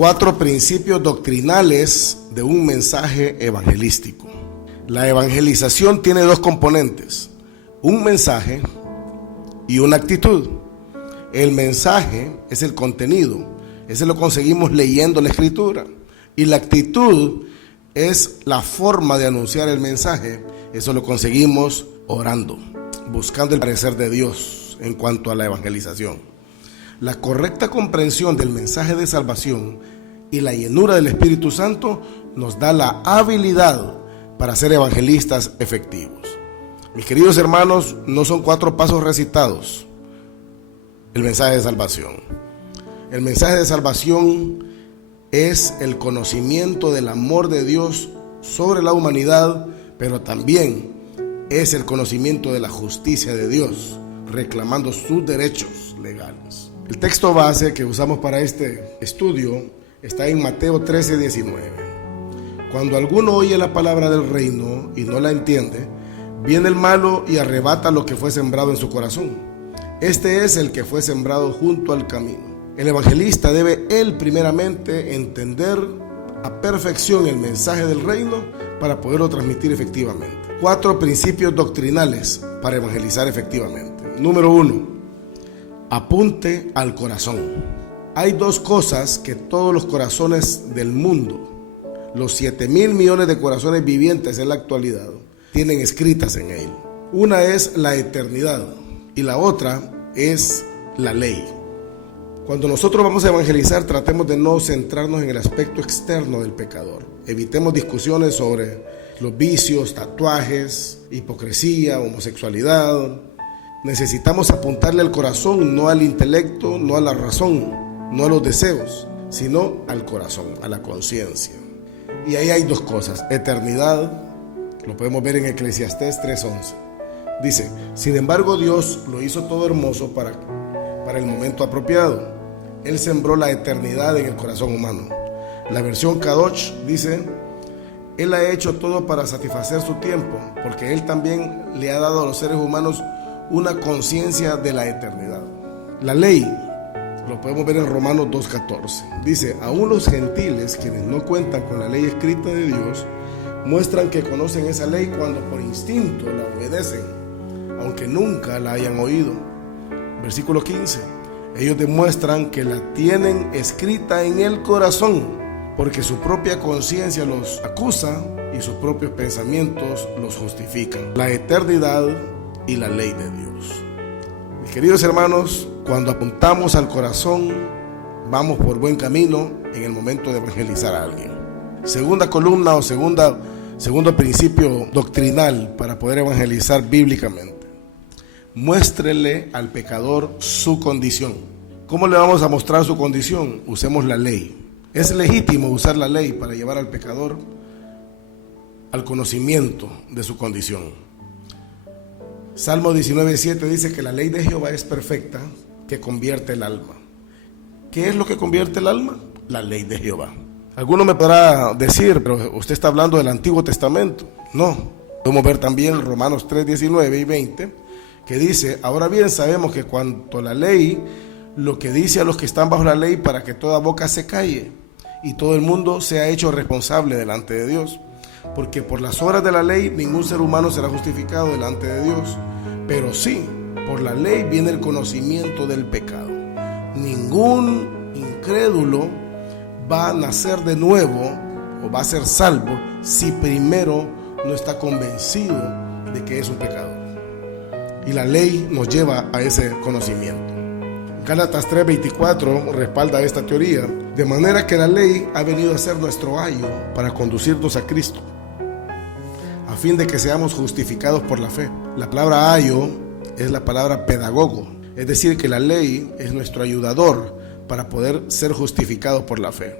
4 principios doctrinales de un mensaje evangelístico. La evangelización tiene 2 componentes: un mensaje y una actitud. El mensaje es el contenido, ese lo conseguimos leyendo la escritura, y la actitud es la forma de anunciar el mensaje. Eso lo conseguimos orando, buscando el parecer de Dios en cuanto a la evangelización. La correcta comprensión del mensaje de salvación y la llenura del Espíritu Santo nos da la habilidad para ser evangelistas efectivos. Mis queridos hermanos, no son 4 pasos recitados el mensaje de salvación. El mensaje de salvación es el conocimiento del amor de Dios sobre la humanidad, pero también es el conocimiento de la justicia de Dios, reclamando sus derechos legales. El texto base que usamos para este estudio está en Mateo 13:19. Cuando alguno oye la palabra del reino y no la entiende, viene el malo y arrebata lo que fue sembrado en su corazón. Este es el que fue sembrado junto al camino. El evangelista debe él primeramente entender a perfección el mensaje del reino para poderlo transmitir efectivamente. 4 principios doctrinales para evangelizar efectivamente. Número 1, apunte al corazón. Hay 2 cosas que todos los corazones del mundo, los 7,000 millones de corazones vivientes en la actualidad, tienen escritas en él. Una es la eternidad y la otra es la ley. Cuando nosotros vamos a evangelizar, tratemos de no centrarnos en el aspecto externo del pecador. Evitemos discusiones sobre los vicios, tatuajes, hipocresía, homosexualidad. Necesitamos apuntarle al corazón, no al intelecto, no a la razón, no a los deseos, sino al corazón, a la conciencia. Y ahí hay 2 cosas: eternidad, lo podemos ver en Eclesiastés 3:11. Dice: sin embargo, Dios lo hizo todo hermoso para el momento apropiado. Él sembró la eternidad en el corazón humano. La versión Kadosh dice: Él ha hecho todo para satisfacer su tiempo, porque Él también le ha dado a los seres humanos una conciencia de la eternidad. La ley, lo podemos ver en Romanos 2:14. Dice: aún los gentiles, quienes no cuentan con la ley escrita de Dios, muestran que conocen esa ley cuando por instinto la obedecen, aunque nunca la hayan oído. Versículo 15. Ellos demuestran que la tienen escrita en el corazón, porque su propia conciencia los acusa y sus propios pensamientos los justifican. La eternidad y la ley de Dios. Mis queridos hermanos, cuando apuntamos al corazón, vamos por buen camino en el momento de evangelizar a alguien. Segunda columna o segundo principio doctrinal para poder evangelizar bíblicamente: muéstrele al pecador su condición. ¿Cómo le vamos a mostrar su condición? Usemos la ley. Es legítimo usar la ley para llevar al pecador al conocimiento de su condición. Salmo 19:7 dice que la ley de Jehová es perfecta, que convierte el alma. ¿Qué es lo que convierte el alma? La ley de Jehová. Alguno me podrá decir: pero usted está hablando del Antiguo Testamento. No, podemos ver también Romanos 3:19 y 20, que dice: ahora bien sabemos que cuanto a la ley, lo que dice a los que están bajo la ley, para que toda boca se calle y todo el mundo sea hecho responsable delante de Dios. Porque por las obras de la ley ningún ser humano será justificado delante de Dios, pero sí, por la ley viene el conocimiento del pecado. Ningún incrédulo va a nacer de nuevo o va a ser salvo si primero no está convencido de que es un pecador. Y la ley nos lleva a ese conocimiento. Gálatas 3:24 respalda esta teoría, de manera que la ley ha venido a ser nuestro ayo para conducirnos a Cristo, a fin de que seamos justificados por la fe. La palabra ayo es la palabra pedagogo, es decir, que la ley es nuestro ayudador para poder ser justificados por la fe.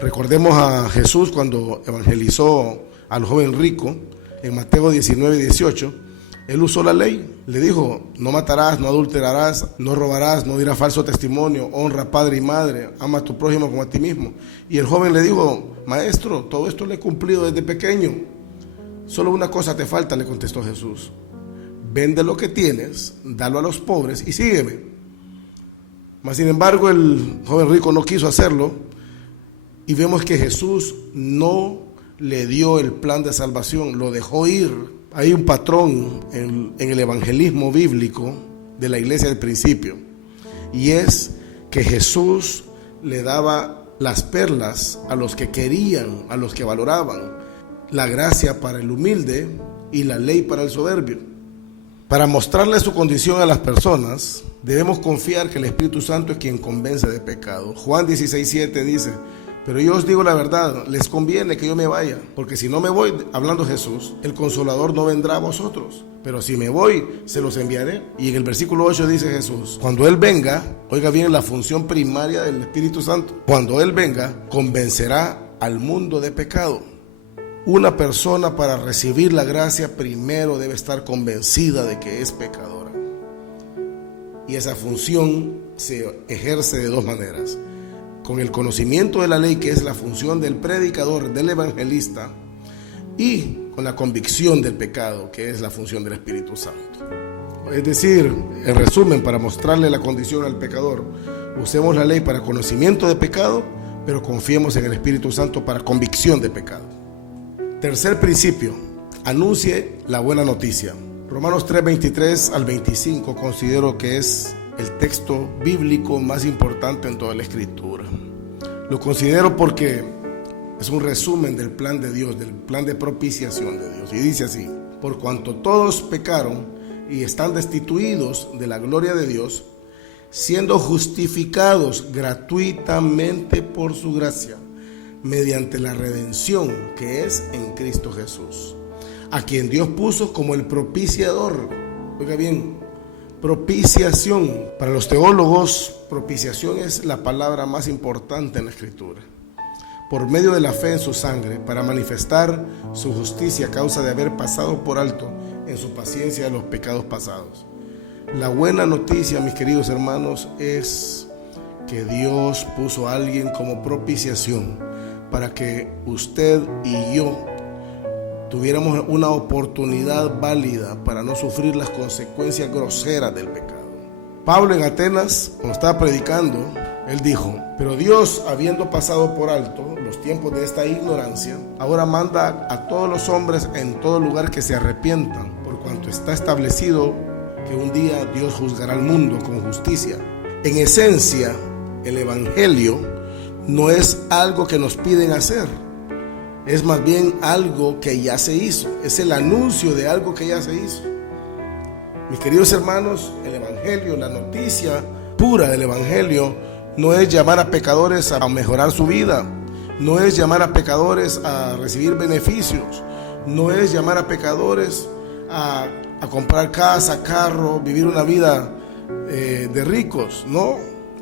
Recordemos a Jesús cuando evangelizó al joven rico en Mateo 19:18. Él usó la ley, le dijo: no matarás, no adulterarás, no robarás, no dirás falso testimonio, honra a padre y madre, ama a tu prójimo como a ti mismo. Y el joven le dijo: maestro, todo esto lo he cumplido desde pequeño, solo una cosa te falta, le contestó Jesús: vende lo que tienes, dalo a los pobres y sígueme. Mas sin embargo el joven rico no quiso hacerlo, Y vemos que Jesús no le dio el plan de salvación, lo dejó ir. Hay un patrón en el evangelismo bíblico de la iglesia del principio, y es que Jesús le daba las perlas a los que querían, a los que valoraban, la gracia para el humilde y la ley para el soberbio. Para mostrarle su condición a las personas, debemos confiar que el Espíritu Santo es quien convence de pecado. Juan 16:7 dice: pero yo os digo la verdad, les conviene que yo me vaya, porque si no me voy, hablando Jesús, el Consolador no vendrá a vosotros, pero si me voy, se los enviaré. Y en el versículo 8 dice Jesús: cuando Él venga, oiga bien la función primaria del Espíritu Santo, cuando Él venga, convencerá al mundo de pecado. Una persona, para recibir la gracia, primero debe estar convencida de que es pecadora. Y esa función se ejerce de dos maneras: con el conocimiento de la ley, que es la función del predicador, del evangelista, y con la convicción del pecado, que es la función del Espíritu Santo. Es decir, en resumen, para mostrarle la condición al pecador, usemos la ley para conocimiento de pecado, pero confiemos en el Espíritu Santo para convicción de pecado. Tercer principio: anuncie la buena noticia. Romanos 3:23 al 25 considero que es el texto bíblico más importante en toda la Escritura. Lo considero porque es un resumen del plan de Dios, del plan de propiciación de Dios. Y dice así: por cuanto todos pecaron y están destituidos de la gloria de Dios, siendo justificados gratuitamente por su gracia, mediante la redención que es en Cristo Jesús, a quien Dios puso como el propiciador. Oiga bien, propiciación. Para los teólogos, propiciación es la palabra más importante en la Escritura. Por medio de la fe en su sangre, para manifestar su justicia a causa de haber pasado por alto en su paciencia los pecados pasados. La buena noticia, mis queridos hermanos, es que Dios puso a alguien como propiciación para que usted y yo tuviéramos una oportunidad válida para no sufrir las consecuencias groseras del pecado. Pablo en Atenas, cuando estaba predicando, él dijo: pero Dios, habiendo pasado por alto los tiempos de esta ignorancia, ahora manda a todos los hombres en todo lugar que se arrepientan, por cuanto está establecido que un día Dios juzgará al mundo con justicia. En esencia, el evangelio no es algo que nos piden hacer, es más bien algo que ya se hizo. Es el anuncio de algo que ya se hizo. Mis queridos hermanos, el evangelio, la noticia pura del evangelio, no es llamar a pecadores a mejorar su vida, no es llamar a pecadores a recibir beneficios, no es llamar a pecadores a comprar casa, carro, vivir una vida de ricos. No,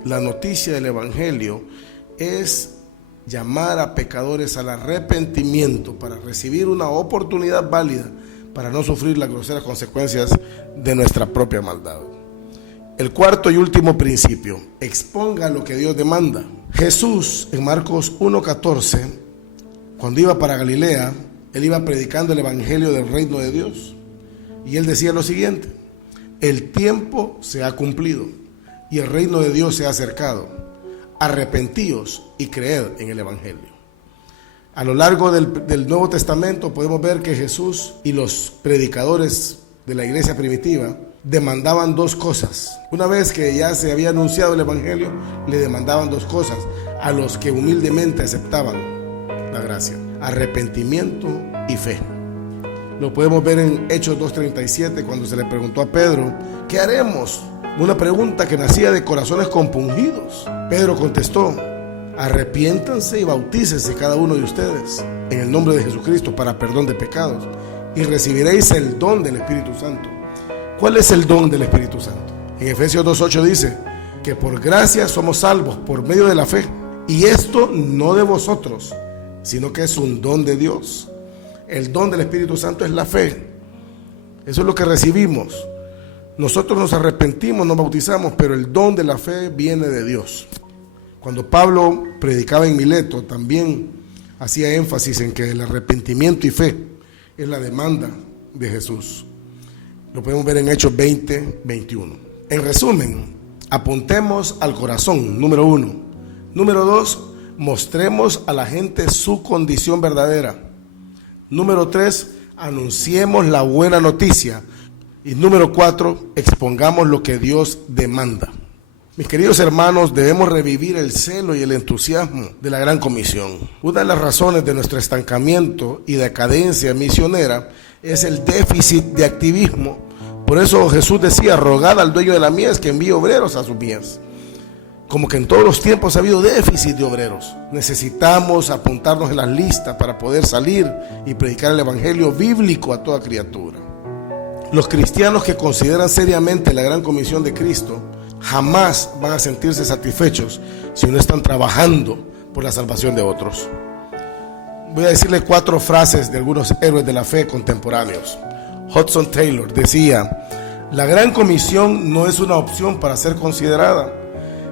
la noticia del evangelio es llamar a pecadores al arrepentimiento para recibir una oportunidad válida para no sufrir las groseras consecuencias de nuestra propia maldad. El cuarto y último principio: exponga lo que Dios demanda. Jesús, en Marcos 1:14, cuando iba para Galilea, él iba predicando el evangelio del reino de Dios, y él decía lo siguiente: el tiempo se ha cumplido y el reino de Dios se ha acercado. Arrepentíos y creed en el evangelio. A lo largo del Nuevo Testamento podemos ver que Jesús y los predicadores de la iglesia primitiva demandaban dos cosas. Una vez que ya se había anunciado el evangelio, le demandaban dos cosas a los que humildemente aceptaban la gracia: arrepentimiento y fe. Lo podemos ver en Hechos 2:37, cuando se le preguntó a Pedro: ¿qué haremos? Una pregunta que nacía de corazones compungidos. Pedro contestó: arrepiéntanse y bautícense cada uno de ustedes en el nombre de Jesucristo para perdón de pecados, y recibiréis el don del Espíritu Santo. ¿Cuál es el don del Espíritu Santo? En Efesios 2:8 dice que por gracia somos salvos por medio de la fe, y esto no de vosotros, sino que es un don de Dios. El don del Espíritu Santo es la fe. Eso es lo que recibimos. Nosotros nos arrepentimos, nos bautizamos, pero el don de la fe viene de Dios. Cuando Pablo predicaba en Mileto, también hacía énfasis en que el arrepentimiento y fe es la demanda de Jesús. Lo podemos ver en Hechos 20:21. En resumen, apuntemos al corazón, número 1. Número 2, mostremos a la gente su condición verdadera. Número 3, anunciemos la buena noticia. Y número 4, expongamos lo que Dios demanda. Mis queridos hermanos, debemos revivir el celo y el entusiasmo de la Gran Comisión. Una de las razones de nuestro estancamiento y decadencia misionera es el déficit de activismo. Por eso Jesús decía: rogad al dueño de la mies que envíe obreros a sus mies. Como que en todos los tiempos ha habido déficit de obreros. Necesitamos apuntarnos en las listas para poder salir y predicar el evangelio bíblico a toda criatura. Los cristianos que consideran seriamente la Gran Comisión de Cristo jamás van a sentirse satisfechos si no están trabajando por la salvación de otros. Voy a decirle 4 frases de algunos héroes de la fe contemporáneos. Hudson Taylor decía: la Gran Comisión no es una opción para ser considerada,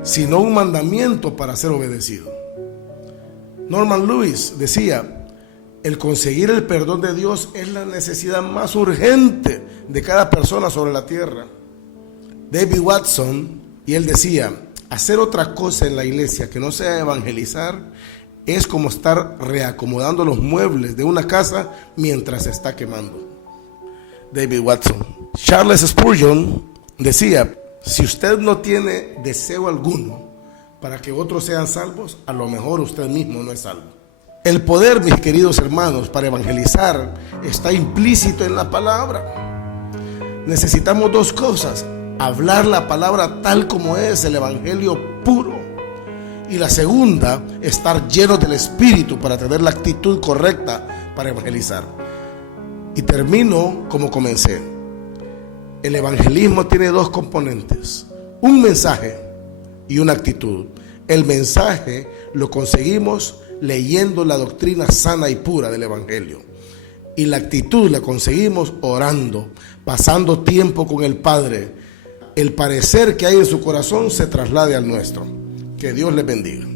sino un mandamiento para ser obedecido. Norman Lewis decía: el conseguir el perdón de Dios es la necesidad más urgente de cada persona sobre la tierra. David Watson, y él decía: hacer otra cosa en la iglesia que no sea evangelizar es como estar reacomodando los muebles de una casa mientras se está quemando. David Watson. Charles Spurgeon decía: si usted no tiene deseo alguno para que otros sean salvos, a lo mejor usted mismo no es salvo. El poder, mis queridos hermanos, para evangelizar está implícito en la palabra. Necesitamos 2 cosas: hablar la palabra tal como es, el evangelio puro. Y la segunda, estar llenos del Espíritu para tener la actitud correcta para evangelizar. Y termino como comencé. El evangelismo tiene 2 componentes: un mensaje y una actitud. El mensaje lo conseguimos leyendo la doctrina sana y pura del evangelio. Y la actitud la conseguimos orando, pasando tiempo con el Padre. El parecer que hay en su corazón se traslade al nuestro. Que Dios les bendiga.